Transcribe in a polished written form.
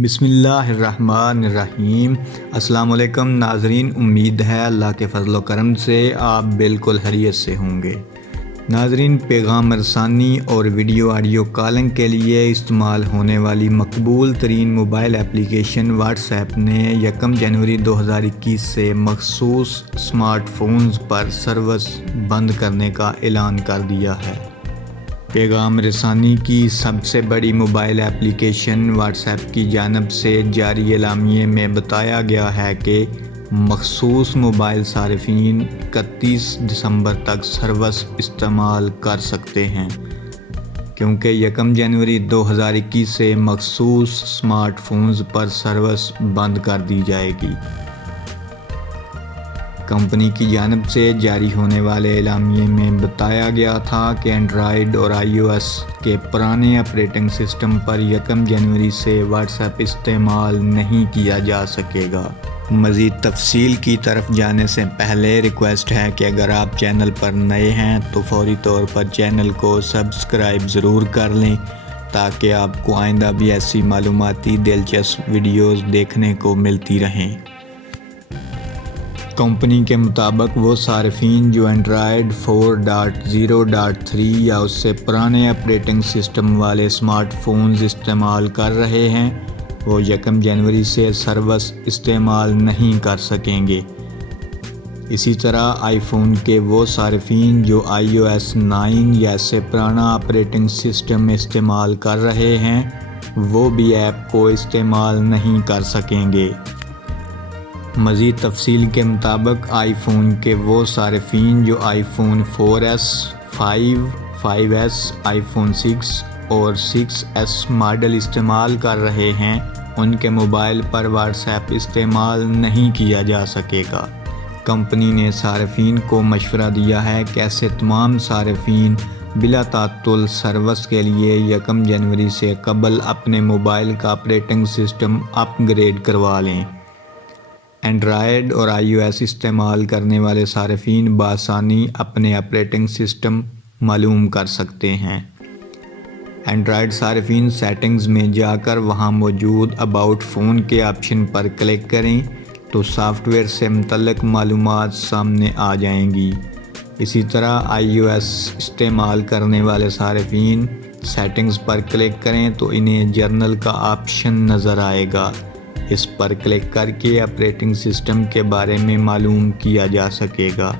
بسم اللہ الرحمن الرحیم۔ السلام علیکم ناظرین، امید ہے اللہ کے فضل و کرم سے آپ بالکل خیریت سے ہوں گے۔ ناظرین، پیغام رسانی اور ویڈیو آڈیو کالنگ کے لیے استعمال ہونے والی مقبول ترین موبائل اپلیکیشن واٹس ایپ نے 1 جنوری 2021 سے مخصوص اسمارٹ فونز پر سروس بند کرنے کا اعلان کر دیا ہے۔ پیغام رسانی کی سب سے بڑی موبائل اپلیکیشن واٹس ایپ کی جانب سے جاری اعلامیے میں بتایا گیا ہے کہ مخصوص موبائل صارفین 31 دسمبر تک سروس استعمال کر سکتے ہیں، کیونکہ 1 جنوری 2021 سے مخصوص اسمارٹ فونز پر سروس بند کر دی جائے گی۔ کمپنی کی جانب سے جاری ہونے والے اعلامیے میں بتایا گیا تھا کہ اینڈرائیڈ اور iOS کے پرانے آپریٹنگ سسٹم پر 1 جنوری سے واٹس ایپ استعمال نہیں کیا جا سکے گا۔ مزید تفصیل کی طرف جانے سے پہلے ریکویسٹ ہے کہ اگر آپ چینل پر نئے ہیں تو فوری طور پر چینل کو سبسکرائب ضرور کر لیں تاکہ آپ کو آئندہ بھی ایسی معلوماتی دلچسپ ویڈیوز دیکھنے کو ملتی رہیں۔ کمپنی کے مطابق وہ صارفین جو اینڈرائیڈ 4.0.3 یا اس سے پرانے آپریٹنگ سسٹم والے اسمارٹ فونز استعمال کر رہے ہیں وہ 1 جنوری سے سروس استعمال نہیں کر سکیں گے۔ اسی طرح آئی فون کے وہ صارفین جو iOS 9 یا اس سے پرانا آپریٹنگ سسٹم استعمال کر رہے ہیں وہ بھی ایپ کو استعمال نہیں کر سکیں گے۔ مزید تفصیل کے مطابق آئی فون کے وہ صارفین جو آئی فون 4S، 5، 5S، آئی فون 6 اور 6S ماڈل استعمال کر رہے ہیں ان کے موبائل پر واٹس ایپ استعمال نہیں کیا جا سکے گا۔ کمپنی نے صارفین کو مشورہ دیا ہے کہ ایسے تمام صارفین بلا تعطل سروس کے لیے 1 جنوری سے قبل اپنے موبائل کا آپریٹنگ سسٹم اپ گریڈ کروا لیں۔ اینڈرائیڈ اور iOS استعمال کرنے والے صارفین بآسانی اپنے آپریٹنگ سسٹم معلوم کر سکتے ہیں۔ اینڈرائیڈ صارفین سیٹنگز میں جا کر وہاں موجود اباؤٹ فون کے آپشن پر کلک کریں تو سافٹ ویئر سے متعلق معلومات سامنے آ جائیں گی۔ اسی طرح iOS استعمال کرنے والے صارفین سیٹنگز پر کلک کریں تو انہیں جرنل کا آپشن نظر آئے گا۔ اس پر کلک کر کے آپریٹنگ سسٹم کے بارے میں معلوم کیا جا سکے گا۔